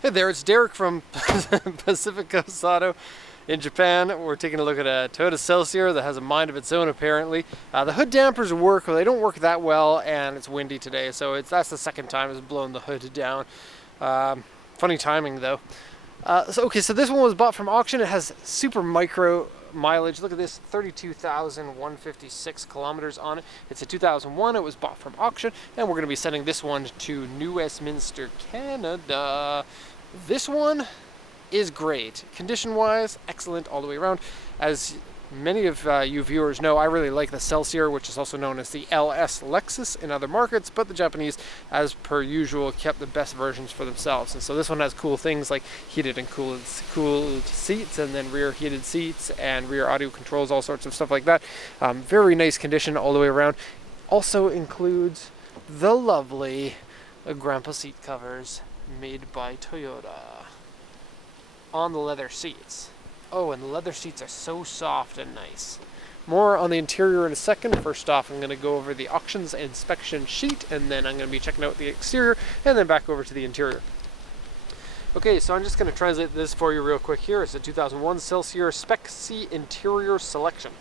Hey there, it's Derek from Pacific Coast Auto in Japan. We're taking a look at a Toyota Celsior that has a mind of its own, apparently. The hood dampers work, but they don't work that well, and it's windy today, so that's the second time it's blown the hood down. Funny timing, though. So this one was bought from auction. It has super micro mileage. Look at this, 32,156 kilometers on it. It's a 2001. It was bought from auction, and we're going to be sending this one to New Westminster, Canada. This one is great. Condition-wise, excellent all the way around. As many of you viewers know, I really like the Celsior, which is also known as the LS Lexus in other markets, but the Japanese, as per usual, kept the best versions for themselves. And so this one has cool things like heated and cooled seats, and then rear heated seats and rear audio controls, all sorts of stuff like that. Very nice condition all the way around. Also includes the lovely grandpa seat covers made by Toyota on the leather seats. Oh, and the leather seats are so soft and nice. More on the interior in a second. First off, I'm going to go over the auctions inspection sheet, and then I'm going to be checking out the exterior, and then back over to the interior. Okay, so I'm just going to translate this for you real quick here. It's a 2001 Celsior Spec C Interior Selection.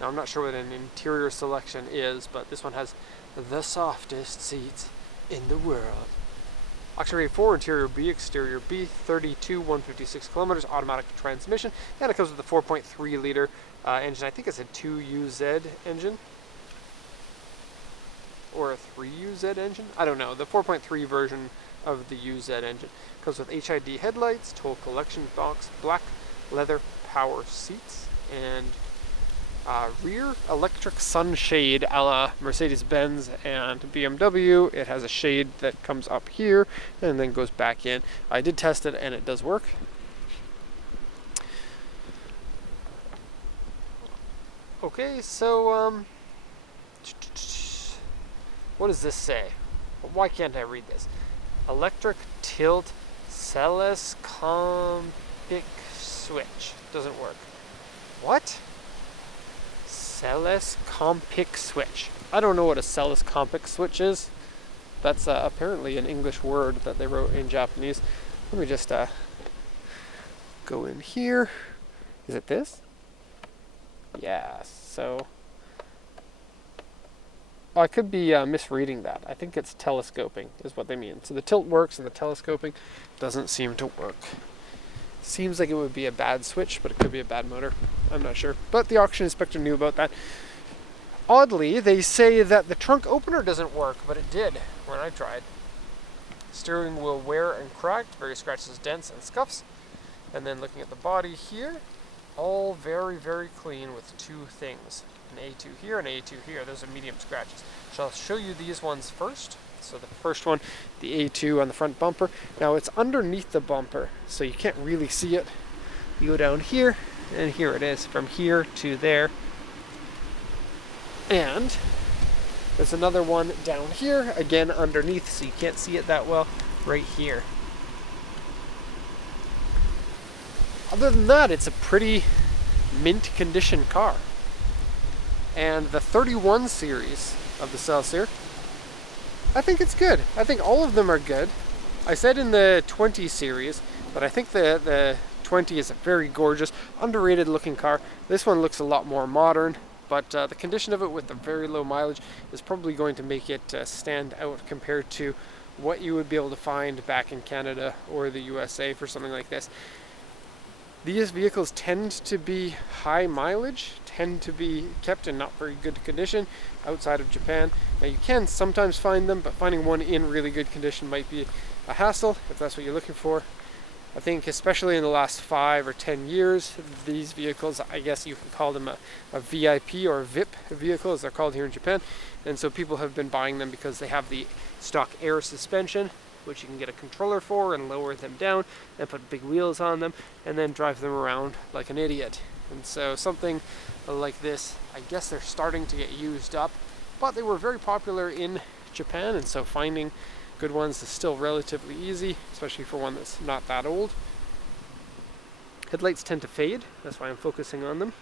Now, I'm not sure what an interior selection is, but this one has the softest seats in the world. Auction rate 4, interior B, exterior B, 32,156 kilometers, automatic transmission, and it comes with a 4.3 liter engine. I think it's a 2UZ engine, or a 3UZ engine. I don't know. The 4.3 version of the UZ engine comes with HID headlights, toll collection box, black leather power seats, and rear electric sunshade a la Mercedes-Benz and BMW. It has a shade that comes up here and then goes back in. I did test it and it does work. Okay, so what does this say? Why can't I read this? Electric tilt telescopic switch. Doesn't work. What? Telescopic switch. I don't know what a telescopic switch is. That's apparently an English word that they wrote in Japanese. Let me just go in here. Is it this? Yeah, so I could be misreading that. I think it's telescoping is what they mean. So the tilt works and the telescoping doesn't seem to work. Seems like it would be a bad switch, but it could be a bad motor. I'm not sure. But the auction inspector knew about that. Oddly, they say that the trunk opener doesn't work, but it did when I tried. Steering wheel wear and cracked, various scratches, dents, and scuffs. And then looking at the body here, all very, very clean with two things. An A2 here and an A2 here. Those are medium scratches. So I'll show you these ones first. So the first one, the A2 on the front bumper. Now it's underneath the bumper, so you can't really see it. You go down here, and here it is, from here to there. And there's another one down here, again underneath, so you can't see it that well, right here. Other than that, it's a pretty mint condition car. And the 31 series of the Celsior, I think it's good. I think all of them are good. I said in the 20 series, but I think the 20 is a very gorgeous, underrated looking car. This one looks a lot more modern, but the condition of it with the very low mileage is probably going to make it stand out compared to what you would be able to find back in Canada or the USA for something like this. These vehicles tend to be high mileage, tend to be kept in not very good condition outside of Japan. Now you can sometimes find them, but finding one in really good condition might be a hassle if that's what you're looking for. I think especially in the last 5 or 10 years, these vehicles, I guess you could call them a VIP or a VIP vehicle as they're called here in Japan. And so people have been buying them because they have the stock air suspension, which you can get a controller for and lower them down and put big wheels on them and then drive them around like an idiot. And so something like this, I guess they're starting to get used up, but they were very popular in Japan, and so finding good ones is still relatively easy, especially for one that's not that old. Headlights tend to fade, that's why I'm focusing on them.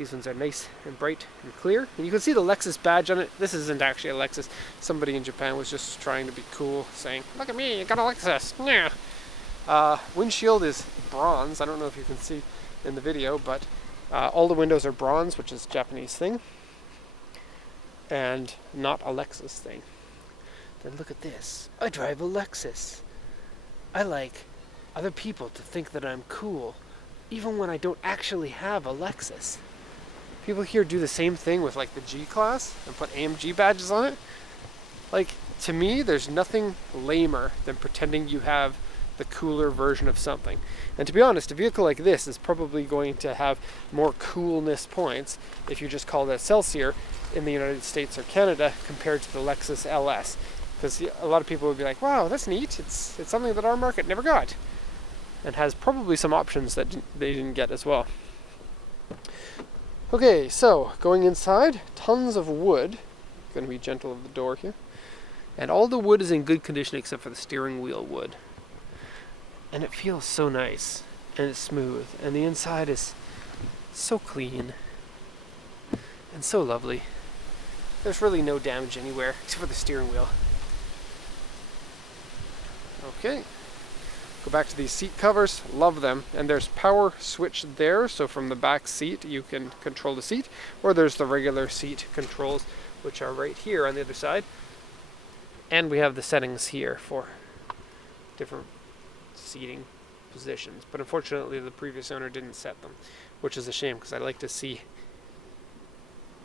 These ones are nice and bright and clear. And you can see the Lexus badge on it. This isn't actually a Lexus. Somebody in Japan was just trying to be cool, saying, "Look at me, I got a Lexus." Yeah. Windshield is bronze. I don't know if you can see in the video, but all the windows are bronze, which is a Japanese thing, and not a Lexus thing. Then look at this. I drive a Lexus. I like other people to think that I'm cool, even when I don't actually have a Lexus. People here do the same thing with like the G-Class and put AMG badges on it. Like, to me, there's nothing lamer than pretending you have the cooler version of something. And to be honest, a vehicle like this is probably going to have more coolness points if you just call it a Celsior in the United States or Canada compared to the Lexus LS. Because a lot of people would be like, wow, that's neat. It's something that our market never got. And has probably some options that they didn't get as well. Okay, so going inside, tons of wood. Going to be gentle with the door here. And all the wood is in good condition except for the steering wheel wood. And it feels so nice. And it's smooth. And the inside is so clean. And so lovely. There's really no damage anywhere except for the steering wheel. Okay. Go back to these seat covers. Love them. And there's power switch there. So from the back seat you can control the seat. Or there's the regular seat controls, which are right here on the other side. And we have the settings here for different seating positions. But unfortunately the previous owner didn't set them, which is a shame because I like to see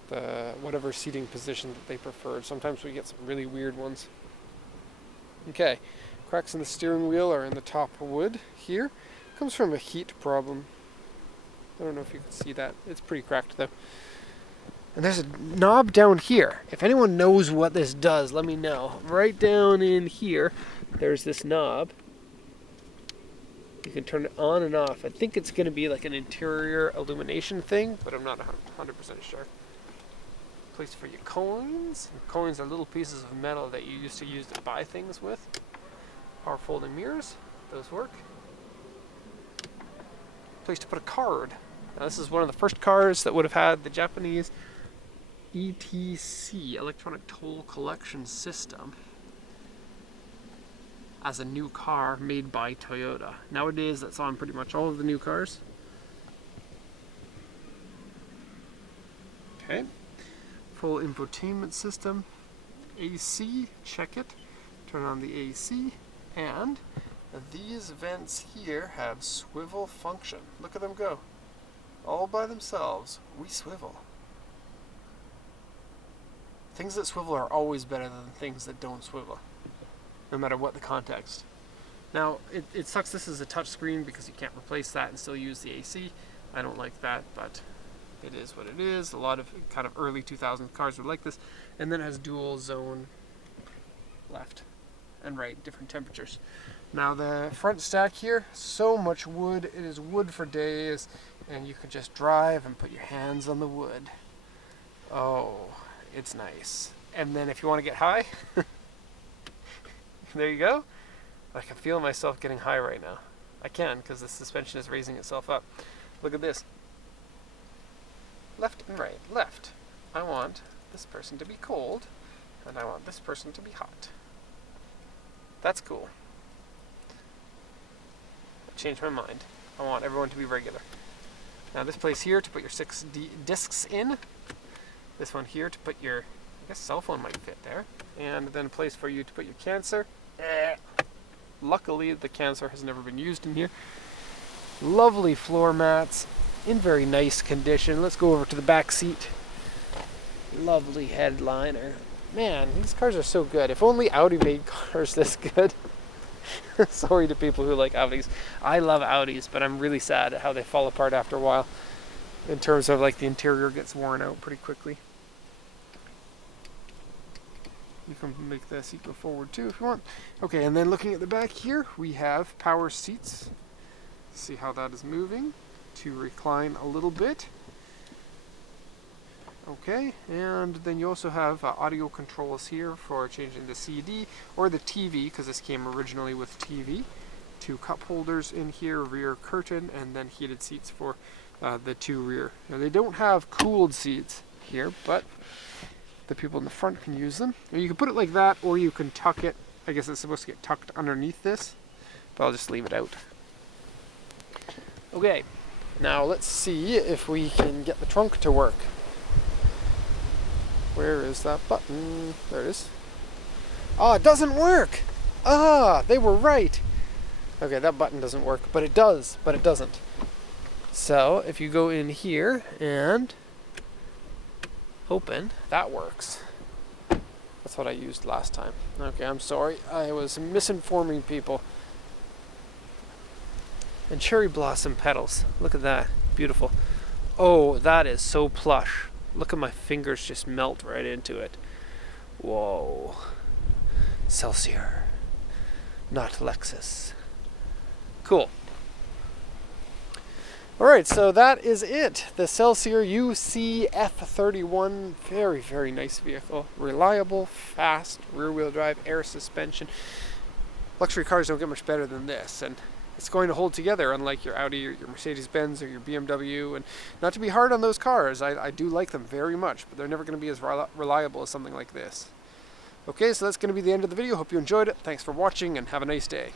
the whatever seating position that they preferred. Sometimes we get some really weird ones. Okay, cracks in the steering wheel are in the top wood here. Comes from a heat problem. I don't know if you can see that. It's pretty cracked though. And there's a knob down here. If anyone knows what this does, let me know. Right down in here, there's this knob. You can turn it on and off. I think it's going to be like an interior illumination thing, but I'm not 100% sure. Place for your coins. And coins are little pieces of metal that you used to use to buy things with. Power folding mirrors. Those work. Place to put a card. Now this is one of the first cars that would have had the Japanese ETC, electronic toll collection system, as a new car made by Toyota. Nowadays that's on pretty much all of the new cars. Okay, full infotainment system, AC, check it, turn on the AC, and these vents here have swivel function. Look at them go. All by themselves, we swivel. Things that swivel are always better than things that don't swivel, no matter what the context. Now, it sucks this is a touch screen because you can't replace that and still use the AC. I don't like that, but it is what it is. A lot of kind of early 2000s cars were like this. And then it has dual zone left and right, different temperatures. Now the front stack here, so much wood. It is wood for days, and you can just drive and put your hands on the wood. Oh, it's nice. And then if you want to get high, there you go. I can feel myself getting high right now. I can, because the suspension is raising itself up. Look at this. Left and right. Left. I want this person to be cold, and I want this person to be hot. That's cool. I've changed my mind. I want everyone to be regular. Now this place here to put your 6 discs in. This one here to put your, I guess, cell phone might fit there. And then a place for you to put your cancer. Luckily the cancer has never been used in here. Lovely floor mats in very nice condition. Let's go over to the back seat. Lovely headliner. Man, these cars are so good. If only Audi made cars this good. Sorry to people who like Audis. I love Audis, but I'm really sad at how they fall apart after a while. In terms of like the interior gets worn out pretty quickly. You can make the seat go forward too if you want. Okay, and then looking at the back here, we have power seats. See how that is moving to recline a little bit. Okay, and then you also have audio controls here for changing the CD or the TV, because this came originally with TV. 2 cup holders in here, rear curtain, and then heated seats for the 2 rear. Now they don't have cooled seats here, but the people in the front can use them. Or you can put it like that, or you can tuck it. I guess it's supposed to get tucked underneath this but I'll just leave it out. Okay, now let's see if we can get the trunk to work. Where is that button? There it is. Ah, it doesn't work! Ah, they were right! Okay, that button doesn't work, but it does, but it doesn't. So, if you go in here and open, that works. That's what I used last time. Okay, I'm sorry. I was misinforming people. And cherry blossom petals. Look at that. Beautiful. Oh, that is so plush. Look at my fingers just melt right into it. Whoa. Celsior. Not Lexus. Cool. Alright, so that is it. The Celsior UCF31. Very, very nice vehicle. Reliable, fast, rear-wheel drive, air suspension. Luxury cars don't get much better than this, and it's going to hold together, unlike your Audi or your Mercedes-Benz or your BMW. And not to be hard on those cars, I do like them very much, but they're never going to be as reliable as something like this. Okay, so that's going to be the end of the video. Hope you enjoyed it. Thanks for watching, and have a nice day.